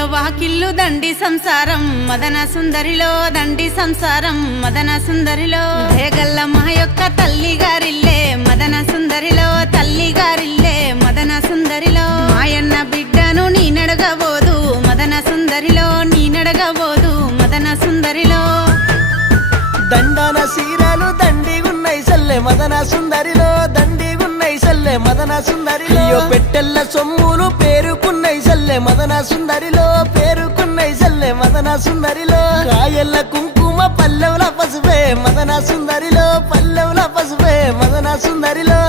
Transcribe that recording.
ఇల్లు వాకిల్లు దండి సంసారం మదన సుందరిలో దండి సంసారం మదన సుందరిలో దేగల్ల మా యొక్క తల్లి గారిల్లే మదన సుందరిలో తల్లి గారిల్లే మదన సుందరిలో మాయన్న బిడ్డను నీ నడగబోదు మదన సుందరిలో నీ నడగబోదు మదన సుందరిలో దండన సీరలు దండిగున్నై సల్లె మదన సుందరిలో దండిగున్నై సల్లె మదన సుందరిలో పెట్టెల్ల సొమ్ములు పేరుకున్నై సల్లె మదన సుందరిలో పేరుకున్నై సల్లె మదన సుందరిలో కాయల్ల కుంకుమ పల్లెవుల పసుపే మదన సుందరిలో పల్లెవుల పసుపే మదన సుందరిలో